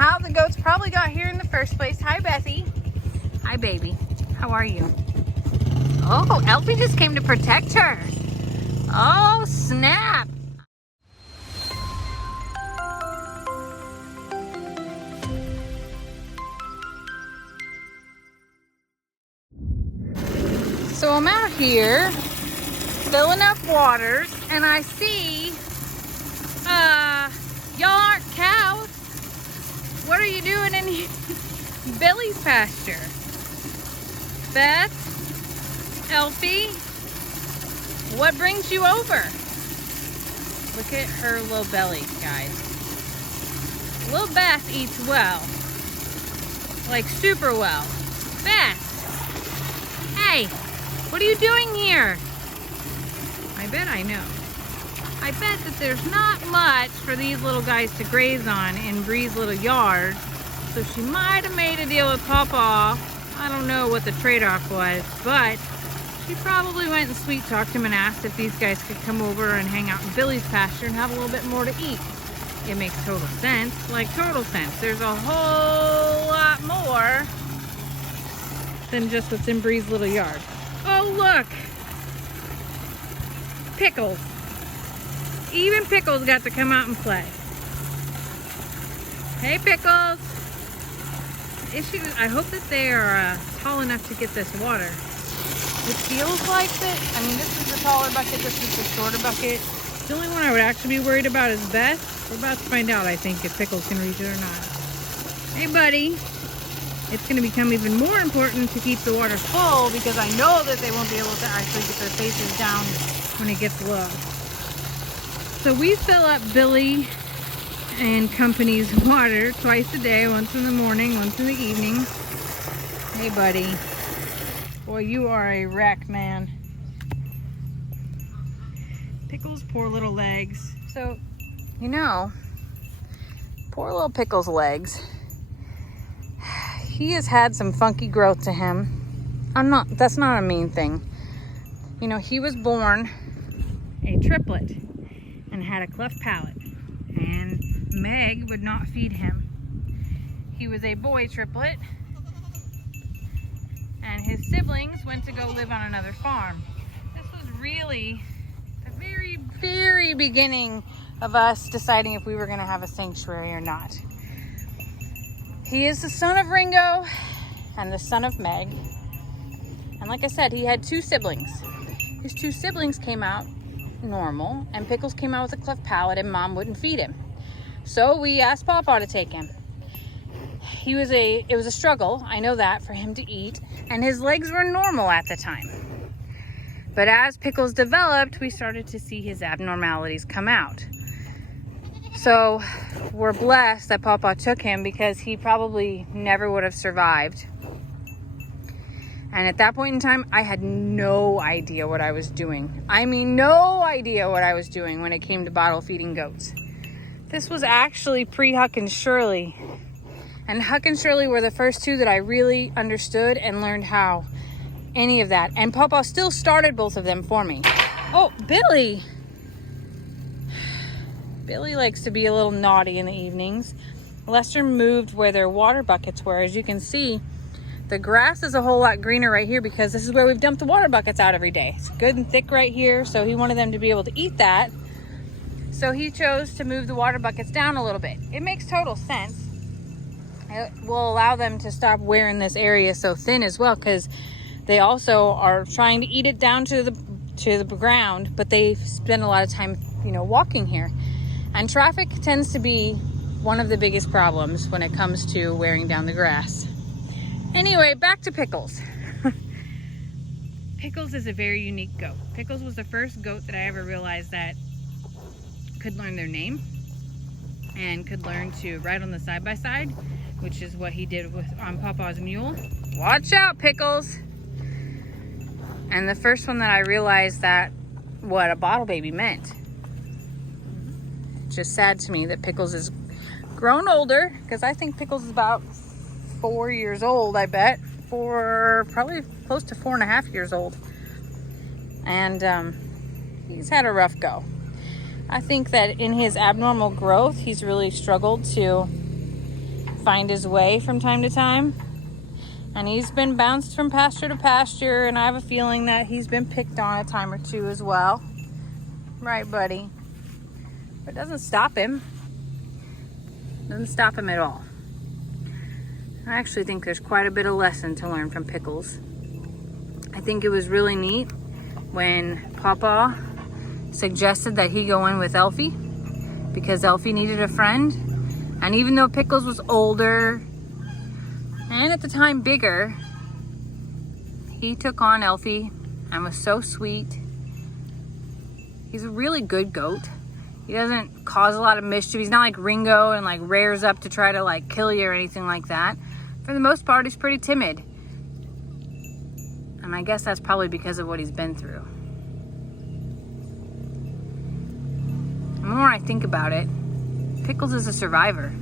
how the goats probably got here in the first place. Hi, Bessie. Hi, baby. How are you? Oh, Elfie just came to protect her. Oh, snap. So I'm out here filling up waters and I see, y'all aren't cows. What are you doing in Billy's pasture? Beth, Elfie, what brings you over? Look at her little belly, guys. Little Beth eats well, like super well. Beth, hey, what are you doing here? I bet I know. I bet that there's not much for these little guys to graze on in Bree's little yard. So she might have made a deal with Pawpaw. I don't know what the trade-off was, but she probably went and sweet talked him and asked if these guys could come over and hang out in Billy's pasture and have a little bit more to eat. It makes total sense, like total sense. There's a whole lot more than just what's in Bree's little yard. Oh, look! Pickles. Even Pickles got to come out and play. Hey, Pickles. I hope that they are tall enough to get this water. It feels like that. I mean, this is the taller bucket, this is the shorter bucket. The only one I would actually be worried about is Beth. We're about to find out, I think, if Pickles can reach it or not. Hey, buddy. It's going to become even more important to keep the water full because I know that they won't be able to actually get their faces down when it gets low. So we fill up Billy and company's water twice a day, once in the morning, once in the evening. Hey, buddy. Boy, you are a wreck, man. Pickles' poor little legs. So, you know, poor little Pickles' legs. He has had some funky growth to him. That's not a mean thing. You know, he was born a triplet and had a cleft palate. And Meg would not feed him. He was a boy triplet. And his siblings went to go live on another farm. This was really the very, very beginning of us deciding if we were going to have a sanctuary or not. He is the son of Ringo and the son of Meg. And like I said, he had two siblings. His two siblings came out normal, and Pickles came out with a cleft palate, and Mom wouldn't feed him. So we asked Pawpaw to take him. It was a struggle, I know that, for him to eat, and his legs were normal at the time. But as Pickles developed, we started to see his abnormalities come out. So we're blessed that Pawpaw took him because he probably never would have survived. And at that point in time, I had no idea what I was doing. I mean, no idea what I was doing when it came to bottle feeding goats. This was actually pre-Huck and Shirley. And Huck and Shirley were the first two that I really understood and learned how any of that. And Pawpaw still started both of them for me. Oh, Billy! Billy likes to be a little naughty in the evenings. Lester moved where their water buckets were. As you can see, the grass is a whole lot greener right here because this is where we've dumped the water buckets out every day. It's good and thick right here, so he wanted them to be able to eat that. So he chose to move the water buckets down a little bit. It makes total sense. It will allow them to stop wearing this area so thin as well, because they also are trying to eat it down to the ground, but they spend a lot of time, walking here. And traffic tends to be one of the biggest problems when it comes to wearing down the grass. Anyway, back to Pickles. Pickles is a very unique goat. Pickles was the first goat that I ever realized that could learn their name and could learn to ride on the side-by-side, which is what he did on Pawpaw's mule. Watch out, Pickles! And the first one that I realized that what a bottle baby meant. It's just sad to me that Pickles is grown older, because I think Pickles is about 4 years old, I bet. Probably close to 4.5 years old. And he's had a rough go. I think that in his abnormal growth, he's really struggled to find his way from time to time. And he's been bounced from pasture to pasture, and I have a feeling that he's been picked on a time or two as well. Right, buddy? But it doesn't stop him. Doesn't stop him at all. I actually think there's quite a bit of lesson to learn from Pickles. I think it was really neat when Papa suggested that he go in with Elfie because Elfie needed a friend. And even though Pickles was older and at the time bigger, he took on Elfie and was so sweet. He's a really good goat. He doesn't cause a lot of mischief. He's not like Ringo and like rears up to try to like kill you or anything like that. For the most part, he's pretty timid. And I guess that's probably because of what he's been through. The more I think about it, Pickles is a survivor.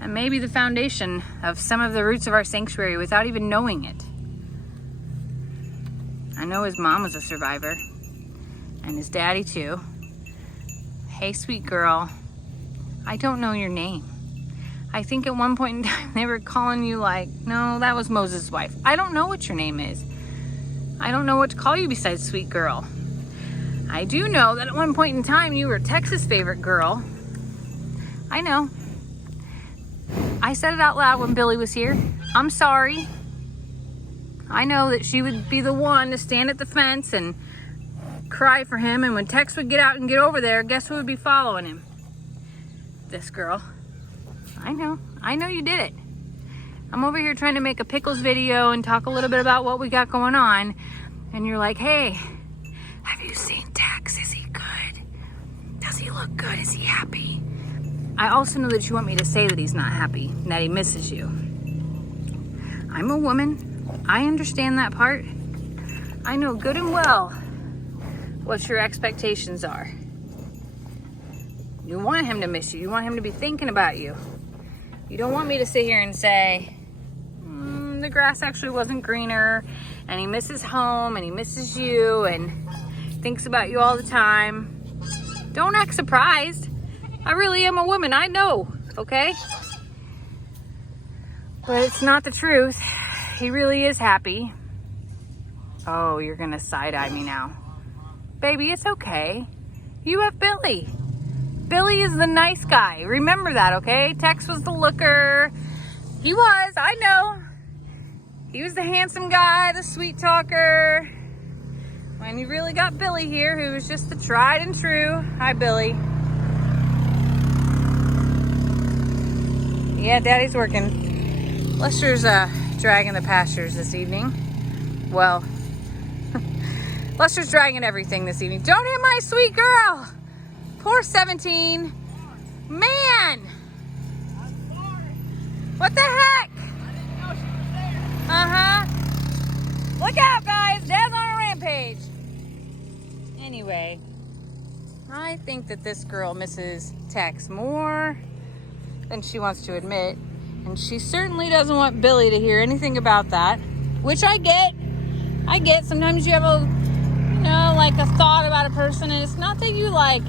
And maybe the foundation of some of the roots of our sanctuary without even knowing it. I know his mom was a survivor. And his daddy too. Hey, sweet girl. I don't know your name. I think at one point in time they were calling you like, no, that was Moses' wife. I don't know what your name is. I don't know what to call you besides sweet girl. I do know that at one point in time you were Tex's favorite girl. I know. I said it out loud when Billy was here. I'm sorry. I know that she would be the one to stand at the fence and cry for him, and when Tex would get out and get over there, guess who would be following him? This girl. I know you did it. I'm over here trying to make a Pickles video and talk a little bit about what we got going on, and you're like, hey, have you seen Tex? Is he good? Does he look good? Is he happy? I also know that you want me to say that he's not happy, and that he misses you. I'm a woman. I understand that part. I know good and well what your expectations are. You want him to miss you. You want him to be thinking about you. You don't want me to sit here and say, the grass actually wasn't greener, and he misses home, and he misses you, and thinks about you all the time. Don't act surprised. I really am a woman. I know, okay? But it's not the truth. He really is happy. Oh, you're gonna side-eye me now. Baby, it's okay. You have Billy. Billy is the nice guy. Remember that, okay? Tex was the looker. He was, I know. He was the handsome guy, the sweet talker. When you really got Billy here, who was just the tried and true. Hi, Billy. Yeah, Daddy's working. Lester's dragging the pastures this evening. Well, Lester's dragging everything this evening. Don't hit my sweet girl. Poor 17. Man. What the heck? Look out, guys. Dad's on a rampage. Anyway, I think that this girl misses Tex more than she wants to admit. And she certainly doesn't want Billy to hear anything about that, which I get. Sometimes you have a, like a thought about a person, and it's not that you like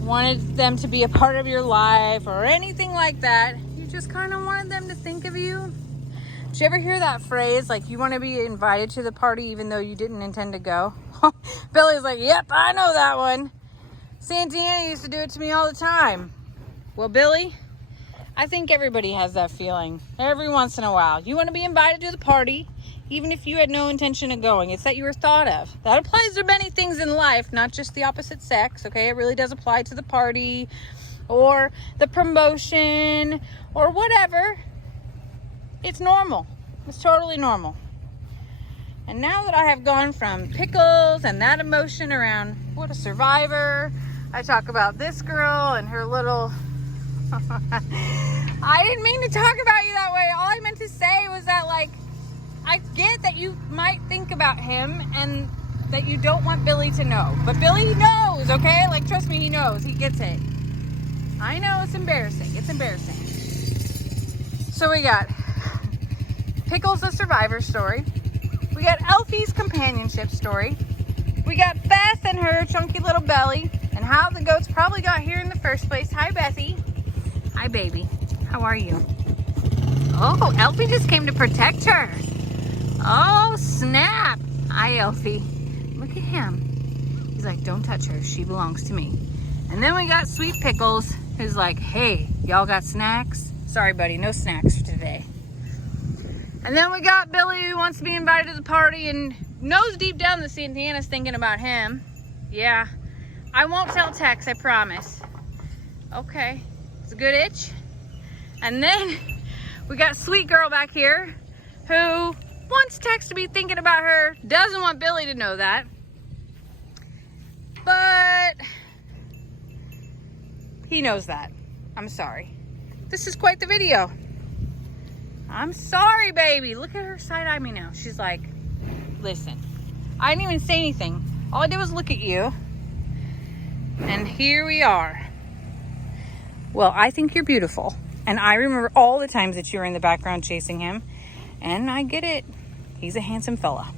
wanted them to be a part of your life or anything like that. You just kind of wanted them to think of you. Did you ever hear that phrase, like you want to be invited to the party even though you didn't intend to go? Billy's like, yep, I know that one. Santana used to do it to me all the time. Well, Billy, I think everybody has that feeling every once in a while. You want to be invited to the party even if you had no intention of going. It's that you were thought of. That applies to many things in life, not just the opposite sex, okay? It really does apply to the party or the promotion or whatever. It's normal. It's totally normal. And now that I have gone from Pickles and that emotion around what a survivor, I talk about this girl and her little... I didn't mean to talk about you that way. All I meant to say was that, like, I get that you might think about him and that you don't want Billy to know. But Billy knows, okay? Like, trust me, he knows. He gets it. I know, it's embarrassing. It's embarrassing. So we got Pickles, the survivor story. We got Elfie's companionship story. We got Beth and her chunky little belly and how the goats probably got here in the first place. Hi, Bethy. Hi, Hi, baby. How are you? Oh, Elfie just came to protect her. Oh, snap. Hi, Elfie. Look at him. He's like, don't touch her. She belongs to me. And then we got Sweet Pickles, who's like, hey, y'all got snacks? Sorry, buddy, no snacks for today. And then we got Billy, who wants to be invited to the party and knows deep down that Santana's thinking about him. Yeah, I won't tell Tex, I promise. Okay, it's a good itch. And then we got Sweet Girl back here who wants Tex to be thinking about her, doesn't want Billy to know that. But he knows that. I'm sorry. This is quite the video. I'm sorry, baby. Look at her side-eye me now. She's like, listen, I didn't even say anything. All I did was look at you. And here we are. Well, I think you're beautiful. And I remember all the times that you were in the background chasing him. And I get it. He's a handsome fella.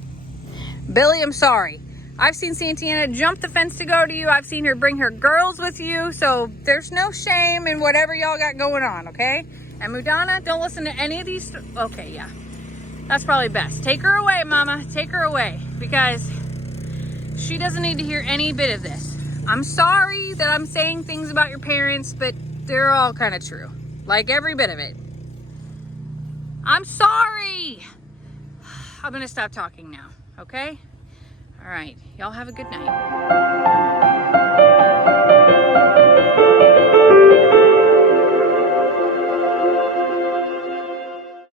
Billy, I'm sorry. I've seen Santana jump the fence to go to you. I've seen her bring her girls with you. So there's no shame in whatever y'all got going on, okay? And Mudana, don't listen to any of these. Okay, yeah. That's probably best. Take her away, Mama. Take her away. Because she doesn't need to hear any bit of this. I'm sorry that I'm saying things about your parents, but they're all kind of true. Like every bit of it. I'm sorry. I'm going to stop talking now, okay? All right. Y'all have a good night.